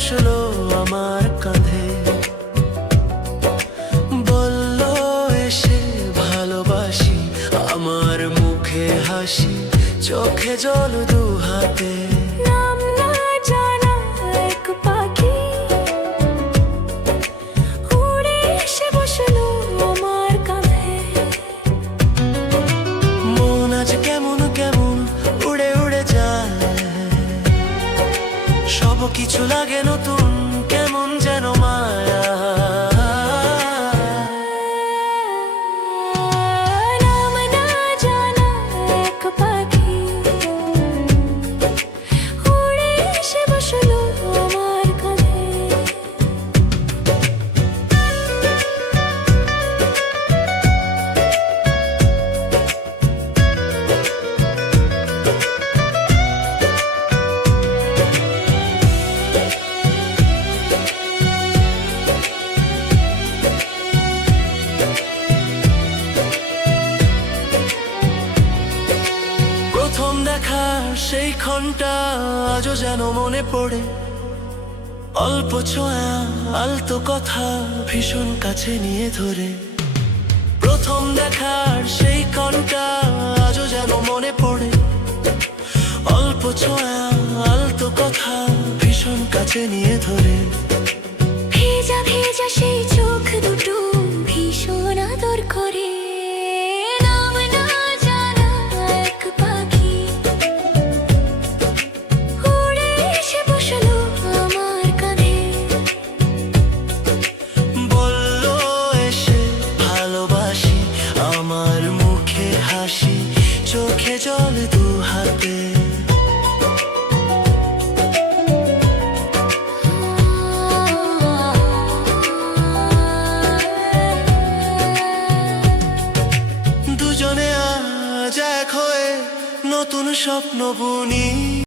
বসলো আমার কাঁধে, বলল এসে ভালোবাসি, আমার মুখে হাসি, চোখে জল দু হাতে। নাম না জানা এক পাখি উড়ে এসে বসলো আমার কাঁধে। মন আজ কেমন কেমন উড়ে উড়ে যায়, সব কিছু লাগে নতুন, কেমন যেন মায়া। নাম না জানা এক পাখি উড়ে এসে বসলো আমার কাঁধে। প্রথম দেখা সেই ক্ষণটা আজও যেন মনে পড়ে, অল্প ছোঁয়া আলতো কথা ভীষণ কাছে নিয়ে ধরে। প্রথম দেখার সেই ক্ষণটা আজও যেন মনে পড়ে, অল্প ছোঁয়া আলতো কথা ভীষণ কাছে নিয়ে ধরে। ভেজা ভেজা সেই চোখ দুটো ভীষণ আদর করে। নাম না জানা এক পাখি উড়ে এসে বসলো আমার কাঁধে। বলল এসে ভালোবাসি, আমার মুখে হাসি, চোখে জল দু হাতে। দুজনে আজ এক হয়ে নতুন স্বপ্ন বুনি।